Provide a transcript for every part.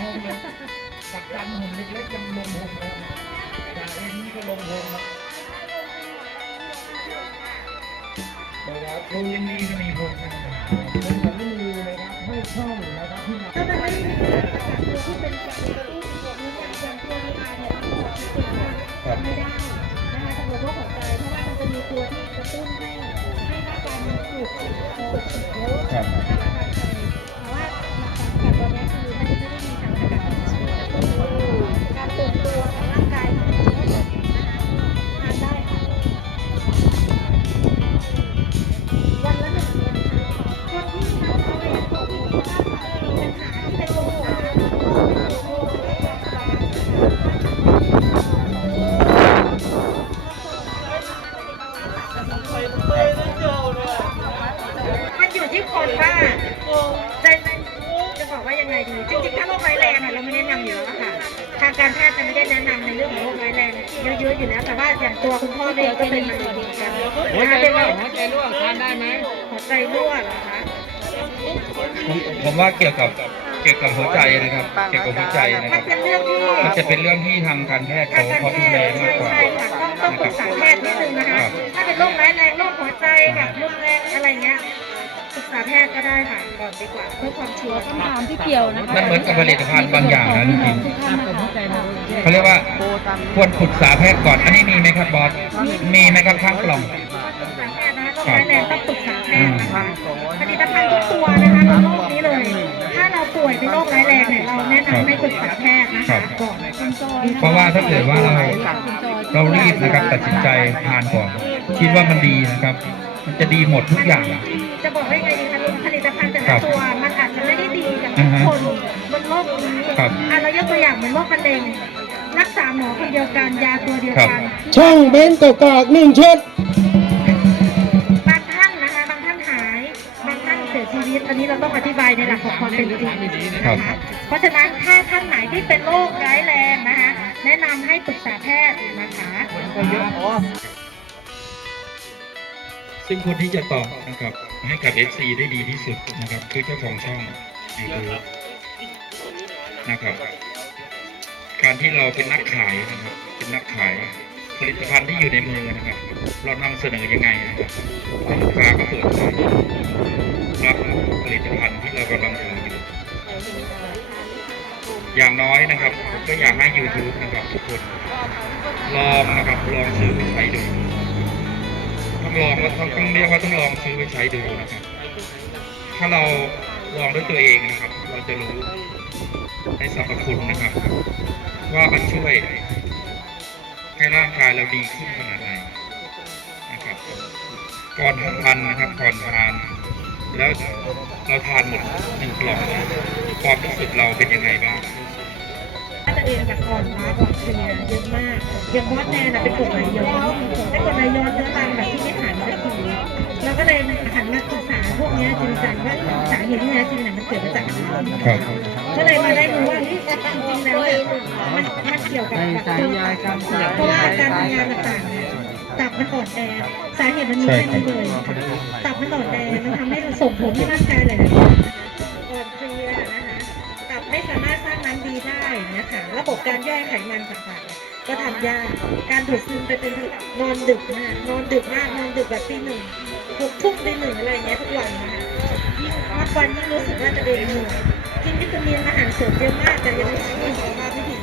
พงเลยกัปตันหุ่นเล็กๆยังลงพงเลยจ่าเอ็นนี่ก็ลงพงครับนะครับครูยินดีก็มีพงนะครับเป็นแบบนี้นะครับให้ช่องนะครับที่มาถ้ามันไม่ได้มีตัวที่เป็นการตุ้นของนี้อย่างอย่างตัววีอาเนี่ยต้องบอกที่สุดว่าไม่ได้นะคะสำหรับโรคหัวใจเพราะว่ามันจะมีตัวที่กระตุ้นให้ให้ร่างกายมันสูบฉีดเอ่อ ใจจะบอกว่ายังไงดีจริงๆถ้าโรคร้ายแรงอะเราไม่แนะนำอยู่แล้วอะค่ะ ทางการแพทย์จะไม่ได้แนะนำในเรื่องของโรคร้ายแรงเยอะๆอยู่แล้วแต่ว่าอย่างตัวคุณพ่อเองก็เป็นมะเร็งเหมือนกันหัวใจเป็นรั่วมะเร็งหัวใจรั่วทานได้ไหมหัวใจรั่วเหรอคะผมผมว่าเกี่ยวกับเกี่ยวกับหัวใจนะครับ เกี่ยวกับหัวใจนะคมัรันบ เป็นเรื่องที่มันจะเป็นเรื่องที่ทางการแพทย์ทาเขางการเขาแพดูทแลย์มากใช่กว่า ใช่ค่ะต้องต้องปรึกษาแพทย์นิดนึงนะคะถ้าเป็นโรคร้ายแรงโรคหัวใจแบบรุนแรงอะไรเงี้ยปรึกษาแพทย์ก็ได้ค่ะก่อนดีกว่าเพื่อความชัวร์คำถามที่เกี่ยวนะคะมันเหมือนกับผลิตภัณฑ์บางอย่างนะจริงทุกท่านนะคะๆเขาเรียกว่าควรปรึกษาแพทย์ก่อน อันนี้มีไหมครับบอส มีไหมครับข้างกล่องปรึกษาแพทย์นะคะโรคร้ายแรงต้องปรึกษาแพทย์นะคะผลิตภัณฑ์ทุกตัวนะคะบนโลกนี้เลย ถ้าเราป่วยเป็นโรคร้ายแรงเนี่ยเราแนะนำให้ปรึกษาแพทย์นะครัคะบก่อนคุณจอยนคเพราะว่าถ้าเกิดว่าเราคุณจอยเรารีบนะครับตัดสินใจทานก่อน คิดว่ามันดีนะครับ มันจะดีหมดทุกอย่างจะบอกว่ายังไง ครัละบตัวมันอาจจะไม่ได้ดีกับอ่าทุกฮะคนบนโลกนี้ครับอะเรายกตัวอย่างเหมือนโรคมะเร็งรักษาหมอคนเดียวกันยาตัวเดียวกันช่องเบนกกอกหนึ่งชุดบางท่านนะคะบางท่านหายบางท่านเสียชีวิตอันนี้เราต้องอธิบายในหลักของความเป็นจริงครันะบคะเพราะฉะนั้นถ้าท่านไหนที่เป็นโรคร้ายแรงนะคะแนะนำให้ปรึกษาแพทย์นะคะซึ่งคนที่จะตอบนะครับ ให้กับ FC ได้ดีที่สุดนะครับ คือเจ้าของช่องยูทูบนะครับ การที่เราเป็นนักขายนะครับ เป็นนักขาย ผลิตภัณฑ์ที่อยู่ในมือนะครับ เรานำเสนอยังไงนะครับให้ลูกค้าก็เปิดใจรับผลิตภัณฑ์ที่เรากำลังถืออยู่อย่างน้อยนะครับผมก็อยากให้ YouTube นะครับทุกคน ลองนะครับลองซื้อไปใช้ดู ต้องลองว่าต้องต้องเรียกว่าต้องลองซื้อไปใช้ดูนะครับ ถ้าเราลองด้วยตัวเองนะครับ เราจะรู้ในสรรพคุณนะครับ ว่ามันช่วยให้ร่างกายเราดีขึ้นขนาดไหนนะครับก่อนทานนะครับก่อนทาน แล้วเราทานหมดหนึ่งกล่องความรู้สึกเราเป็นยังไงบ้างถ้าตัวเองจากก่อนมาก่อนเพลียเยอะมากอย่างมอสแนนะเป็นกรดไหลย้อนเป็นกรดไหลย้อน นี้ยจริงจังว่าสาเหตุที่แท้จริงเนี่ยมันเกิดมาจากอะไรครับก็เลยมาได้รู้ว่าเฮ้ยจริงๆแล้วเนี่ยมันมันเกี่ยวกับแบบตัวเพราะว่าการทำงานต่างๆเนี่ยตับมันอ่อนแอสาเหตุมันมีแค่นี้เลยตับมันอ่อนแอมันทำให้เราส่งผลให้ร่างกายหลายๆอย่างอ่อนเพลียนะคะตับไม่สามารถสร้างน้ำดีได้นะคะระบบการย่อยไขมันต่างๆก็ทำยากการดูดซึมไปเป็นนอนดึกนะคะนอนดึกมากนอนดึกแบบตีหนึ่ง หกทุ่มตีหนึ่งอะไรอย่างเงี้ยทุกวันนะคะยิ่งนับวันยิ่งรู้สึกว่าตัวเองเหนื่อยกินวิตามินอาหารเสริมเยอะมากแต่ยังไม่ใช่สุขภาพไม่ดี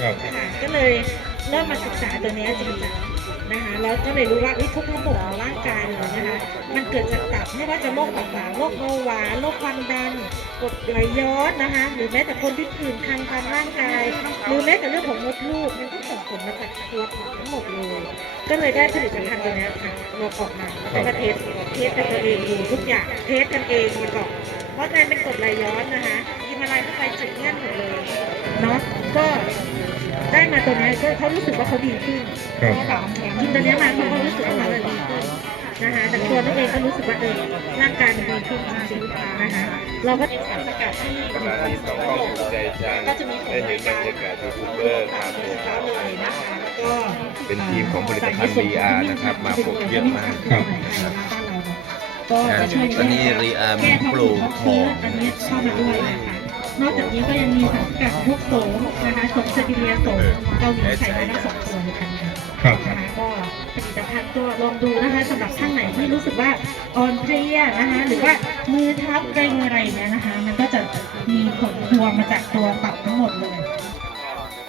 ครับ ค่ะก็เลยเริ่มมาศึกษาตัวเนี้ยจริงจัง นะคะแล้วก็เลยรู้ว่าทุกระบบของร่างกายเลยนะคะมันเกิดจากตับไม่ว่าจะโรคต่างๆโรคเบาหวานโรคความดันกดไหลย้อนนะคะหรือแม้แต่คนที่ผื่นคันตามร่างกายหรือแม้แต่เรื่องของมดลูกมันก็ส่งผลมาจากตัวตับทั้งหมดเลยก็เลยได้ผลิตภัณฑ์ตัวนี้ค่ะเราออกมาแล้วก็เทสเทสกันตัวเองดูทุกอย่างเทสกันเองมาก่อนเพราะงานเป็นกดไหลย้อนนะคะ อะไรเข้าไปจุดเงื่อนหมดเลยเนาะก็ได้มาตัวเนี้ยก็เขารู้สึกว่าเขาดีขึ้นครับกินตัวเนี้ยมาเขาก็รู้สึกว่าเขาดีขึ้นนะคะแต่ตัวน้องเองก็รู้สึกว่าเออร่างกายมันดีขึ้นจริงๆนะคะเราก็สารสกัดที่ขณะที่สองกล้องถูกใจจังก็จะมีผได้ลเห็นบรรยากาศยูทูบเบอร์ครับเลยนะคะก็เป็นทีมของผลิตภัณฑ์ VR นะครับ มาพบเยอะมากครับก็จะช่วยตอนนี้ VR มีโปรทองอันนี้เข้ามาด้วยนะคะ นอกจากนี้ก็ยังมีสังกัดพวกโสมนะคะโสมสติเลียโสมเกาหลีใส่มาทั้งสองตัวในคันนี้ครับนะคะก็ผลิตภัณฑ์ก็ลองดูนะคะสำหรับท่านไหนที่รู้สึกว่าอ่อนเพลียนะคะหรือว่ามือเท้าเกร็งอะไรอย่างเงี้ยนะคะ มันก็จะมีผลพวงมาจากตัวตับทั้งหมดเลย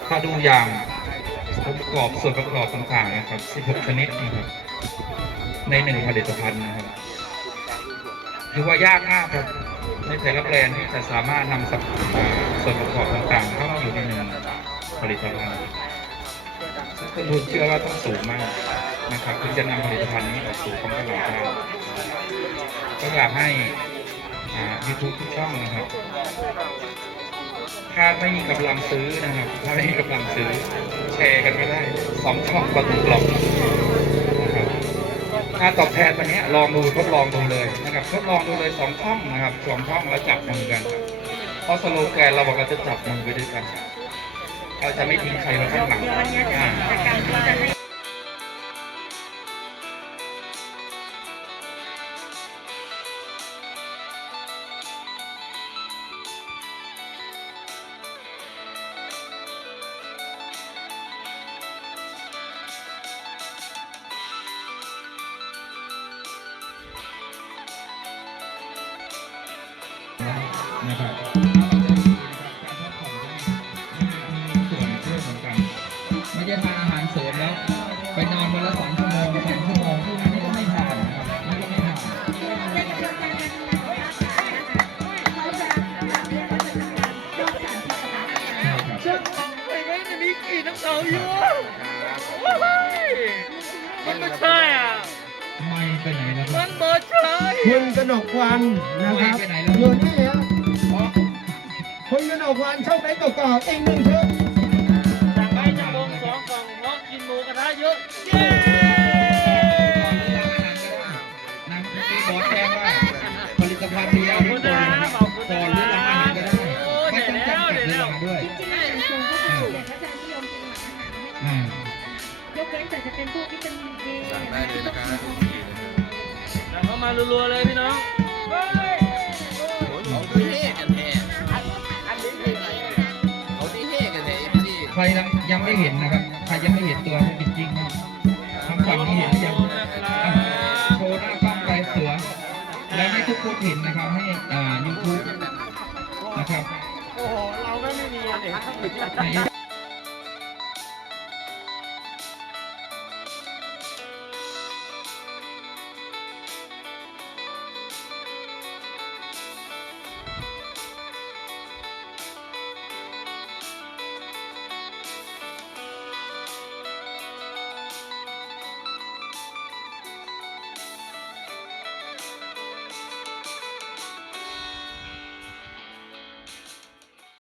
ถ้าดูอย่างองค์ประกอบส่วนประกอบต่างๆนะครับ 16 ชนิดนะครับ ในหนึ่งผลิตภัณฑ์นะครับถือว่ายากมากครับ ในแต่ละแบรนด์จะสามารถนำส่วนประกอบต่างๆเข้ามาอยู่ในหนึ่งผลิตภัณฑ์ต้นทุนเชื่อว่าต้องสูงมากนะครับถึงจะนำผลิตภัณฑ์นี้ออกสู่ท้องตลาดได้ก็อยากให้อ่า YouTube ทุกช่องนะครับ ถ้าไม่มีกำลังซื้อนะครับ ถ้าไม่มีกำลังซื้อ แชร์กันก็ได้สองช่องต่อหนึ่งกล่อง ค่าตอบแทนวันนี้ลองดูทดลองดูเลยนะครับทดลองดูเลยสองช่องนะครับสองช่องแล้วจับมือกันครับเพราะสโลแกนเราบอกเราจะจับมือไปด้วยกันเราจะไม่ทิ้งใครไว้ข้างหลังเดี๋ยววันนี้จะอ่า นะครับส่วนช่วยเหมือนกันไม่ใช่ทานอาหารเสริมแล้ว ไปนอนวันละสองชั่วโมงสามชั่วโมงพวกนี้ก็ไม่ทานนะครับนี่ก็ไม่ทานมันไม่ใช่อะไม่ไปไหนแล้วคมัรับนบ่ใช่คุณกนกวันนะครับไปไหนแล้วอยู่นี่ฮะ คุณกนกวันช่องไหนกอกๆอีกหนึ่งชุดสั่งไปจะลงสองกล่องเพราะกินหมูกระทะเยอะเย้นำที่บอสแจ้งว่าผลิตภัณฑ์มียาที่ก่อนก่อนหรือหลังอาหารก็ได้ไม่ต้องจำกัดเวลาด้วยจริงๆอาหารเสริมก็คือส่วนใหญ่ก็จะนิยมเป็นอาหารอ่ายกเว้นแต่จะเป็นพวกวิตามินเอที่ต้องกินสั่งเข้ามารัวๆเลยพี่น้อง ไม่เห็นนะครับ ใครยังไม่เห็นตัวจริงๆทางฝั่งนี้เห็นหรือยังอะโชว์หน้ากล้องไปเสือ แล้วให้ทุกคนเห็นนะครับให้อ่า YouTube นะครับ โอ้โห เราไม่มีอันเด็กให้